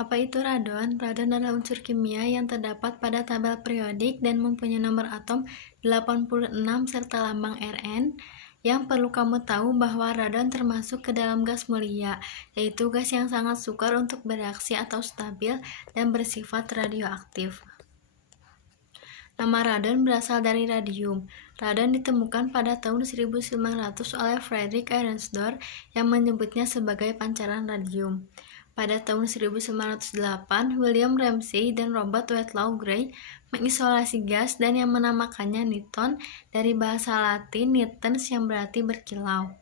Apa itu radon? Radon adalah unsur kimia yang terdapat pada tabel periodik dan mempunyai nomor atom 86 serta lambang Rn. Yang perlu kamu tahu bahwa radon termasuk ke dalam gas mulia, yaitu gas yang sangat sukar untuk bereaksi atau stabil dan bersifat radioaktif. Nama radon berasal dari radium. Radon ditemukan pada tahun 1900 oleh Frederick Arensdorf yang menyebutnya sebagai pancaran radium. Pada tahun 1908, William Ramsay dan Robert Wadlow Gray mengisolasi gas dan yang menamakannya niton dari bahasa Latin nitens yang berarti berkilau.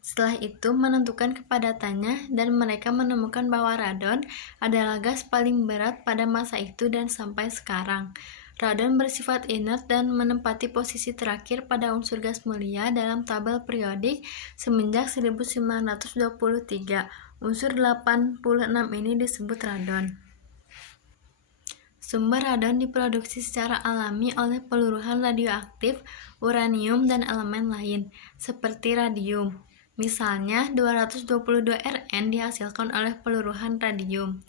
Setelah itu menentukan kepadatannya dan mereka menemukan bahwa radon adalah gas paling berat pada masa itu dan sampai sekarang. Radon bersifat inert dan menempati posisi terakhir pada unsur gas mulia dalam tabel periodik semenjak 1923. Unsur 86 ini disebut radon. Sumber radon diproduksi secara alami oleh peluruhan radioaktif, uranium, dan elemen lain, seperti radium. Misalnya, 222 Rn dihasilkan oleh peluruhan radium.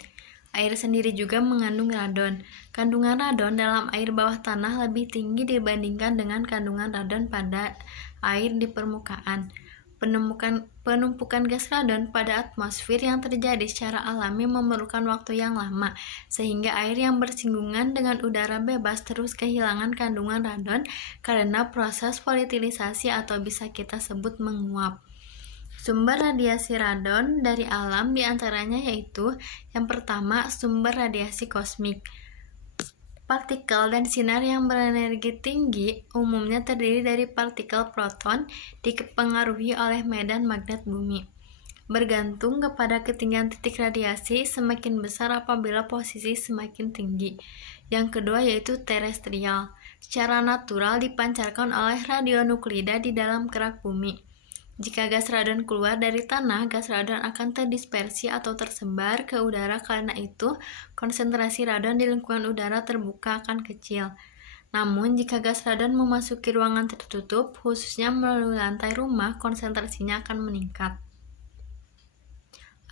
Air sendiri juga mengandung radon. Kandungan radon dalam air bawah tanah lebih tinggi dibandingkan dengan kandungan radon pada air di permukaan. Penumpukan gas radon pada atmosfer yang terjadi secara alami memerlukan waktu yang lama, sehingga air yang bersinggungan dengan udara bebas terus kehilangan kandungan radon karena proses volatilisasi atau bisa kita sebut menguap. Sumber radiasi radon dari alam diantaranya yaitu yang pertama, sumber radiasi kosmik. Partikel dan sinar yang berenergi tinggi umumnya terdiri dari partikel proton dipengaruhi oleh medan magnet bumi. Bergantung kepada ketinggian titik radiasi semakin besar apabila posisi semakin tinggi. Yang kedua yaitu terestrial. Secara natural dipancarkan oleh radionuklida di dalam kerak bumi. Jika gas radon keluar dari tanah, gas radon akan terdispersi atau tersebar ke udara, karena itu konsentrasi radon di lingkungan udara terbuka akan kecil. Namun, jika gas radon memasuki ruangan tertutup, khususnya melalui lantai rumah, konsentrasinya akan meningkat.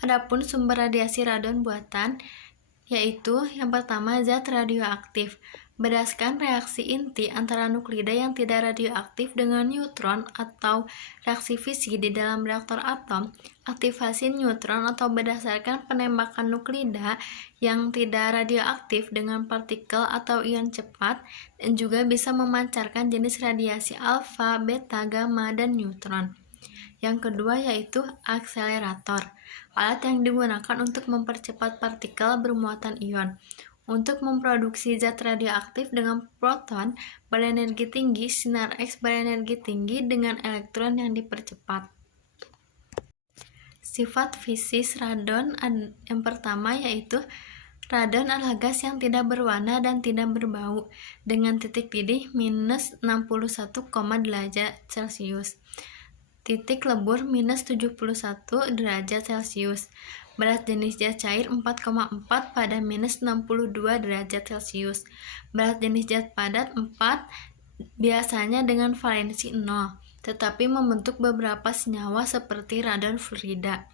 Adapun sumber radiasi radon buatan, yaitu yang pertama zat radioaktif. Berdasarkan reaksi inti antara nuklida yang tidak radioaktif dengan neutron atau reaksi fisi di dalam reaktor atom, aktivasi neutron atau berdasarkan penembakan nuklida yang tidak radioaktif dengan partikel atau ion cepat, dan juga bisa memancarkan jenis radiasi alfa, beta, gamma, dan neutron. Yang kedua yaitu akselerator, alat yang digunakan untuk mempercepat partikel bermuatan ion. Untuk memproduksi zat radioaktif dengan proton berenergi tinggi, sinar X berenergi tinggi dengan elektron yang dipercepat. Sifat fisis radon yang pertama yaitu radon adalah gas yang tidak berwarna dan tidak berbau dengan titik didih minus 61, derajat Celcius. Titik lebur minus 71 derajat Celcius. Berat jenis zat cair 4,4 pada minus 62 derajat Celcius. Berat jenis zat padat 4 biasanya dengan valensi 0, tetapi membentuk beberapa senyawa seperti radon fluorida.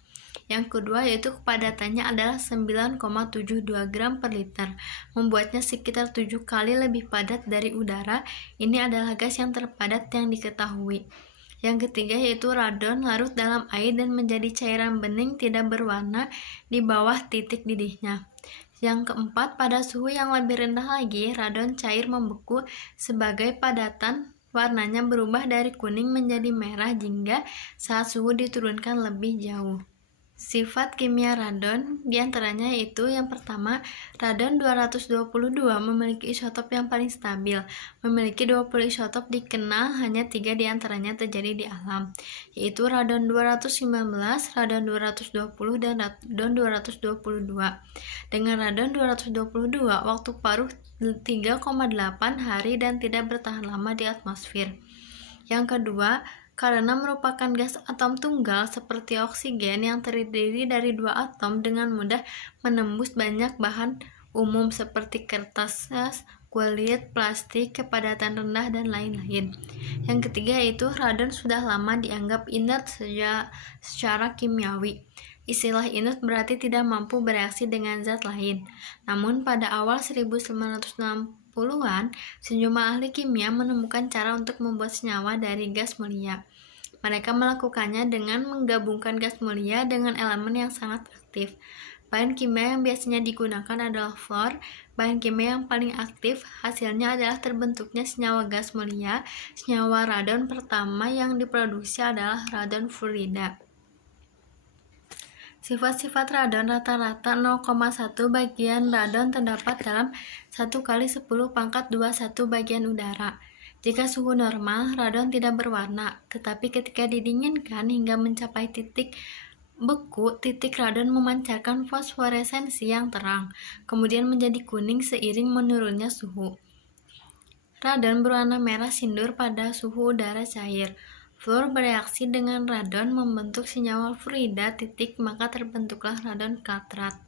Yang kedua yaitu kepadatannya adalah 9,72 gram per liter, membuatnya sekitar 7 kali lebih padat dari udara. Ini adalah gas yang terpadat yang diketahui. Yang ketiga yaitu radon larut dalam air dan menjadi cairan bening tidak berwarna di bawah titik didihnya. Yang keempat, pada suhu yang lebih rendah lagi, radon cair membeku sebagai padatan, warnanya berubah dari kuning menjadi merah jika saat suhu diturunkan lebih jauh. Sifat kimia radon diantaranya yaitu yang pertama, radon 222 memiliki isotop yang paling stabil. Memiliki 20 isotop dikenal, hanya 3 diantaranya terjadi di alam, yaitu radon 219, radon 220, dan radon 222. Dengan radon 222, waktu paruh 3,8 hari dan tidak bertahan lama di atmosfer. Yang kedua, karena merupakan gas atom tunggal seperti oksigen yang terdiri dari 2 atom, dengan mudah menembus banyak bahan umum seperti kertas, kulit, plastik, kepadatan rendah, dan lain-lain. Yang ketiga yaitu radon sudah lama dianggap inert secara kimiawi. Istilah inut berarti tidak mampu bereaksi dengan zat lain. Namun pada awal 1960-an, sejumlah ahli kimia menemukan cara untuk membuat senyawa dari gas mulia. Mereka melakukannya dengan menggabungkan gas mulia dengan elemen yang sangat aktif. Bahan kimia yang biasanya digunakan adalah fluor. Bahan kimia yang paling aktif hasilnya adalah terbentuknya senyawa gas mulia. Senyawa radon pertama yang diproduksi adalah radon fluorida. Sifat-sifat radon rata-rata 0,1 bagian radon terdapat dalam 1 kali 10 pangkat 21 bagian udara. Jika suhu normal, radon tidak berwarna, tetapi ketika didinginkan hingga mencapai titik beku, titik radon memancarkan fosforesensi yang terang, kemudian menjadi kuning seiring menurunnya suhu. Radon berwarna merah sindur pada suhu udara cair. Fluor bereaksi dengan radon membentuk senyawa fluorida titik, maka terbentuklah radon katrat.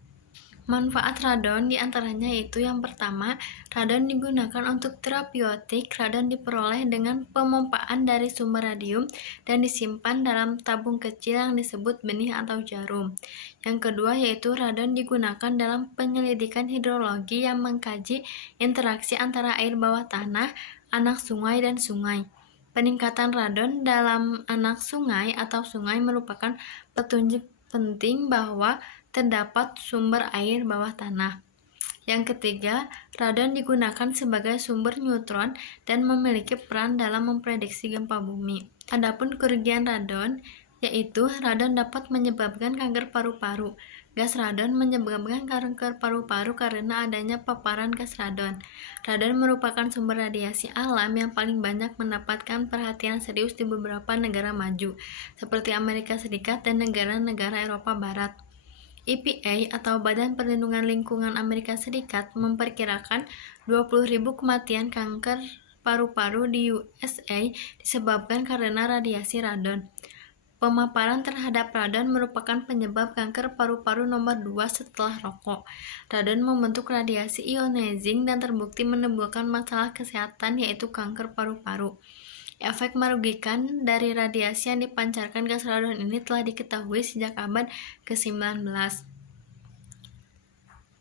Manfaat radon diantaranya yaitu yang pertama, radon digunakan untuk terapeutik. Radon diperoleh dengan pemompaan dari sumber radium dan disimpan dalam tabung kecil yang disebut benih atau jarum. Yang kedua yaitu radon digunakan dalam penyelidikan hidrologi yang mengkaji interaksi antara air bawah tanah, anak sungai, dan sungai. Peningkatan radon dalam anak sungai atau sungai merupakan petunjuk penting bahwa terdapat sumber air bawah tanah. Yang ketiga, radon digunakan sebagai sumber neutron dan memiliki peran dalam memprediksi gempa bumi. Adapun kerugian radon, yaitu radon dapat menyebabkan kanker paru-paru. Gas radon menyebabkan kanker paru-paru karena adanya paparan gas radon. Radon merupakan sumber radiasi alam yang paling banyak mendapatkan perhatian serius di beberapa negara maju, seperti Amerika Serikat dan negara-negara Eropa Barat. EPA atau Badan Perlindungan Lingkungan Amerika Serikat memperkirakan 20.000 kematian kanker paru-paru di USA disebabkan karena radiasi radon. Pemaparan terhadap radon merupakan penyebab kanker paru-paru nomor 2 setelah rokok. Radon membentuk radiasi ionizing dan terbukti menimbulkan masalah kesehatan yaitu kanker paru-paru. Efek merugikan dari radiasi yang dipancarkan gas radon ini telah diketahui sejak abad ke-19.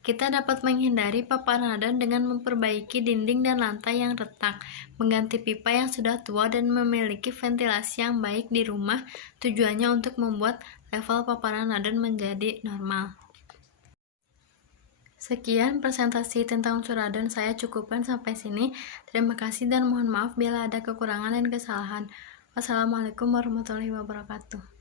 Kita dapat menghindari paparan radon dengan memperbaiki dinding dan lantai yang retak, mengganti pipa yang sudah tua, dan memiliki ventilasi yang baik di rumah. Tujuannya untuk membuat level paparan radon menjadi normal. Sekian presentasi tentang unsur radon saya cukupkan sampai sini. Terima kasih dan mohon maaf bila ada kekurangan dan kesalahan. Wassalamualaikum warahmatullahi wabarakatuh.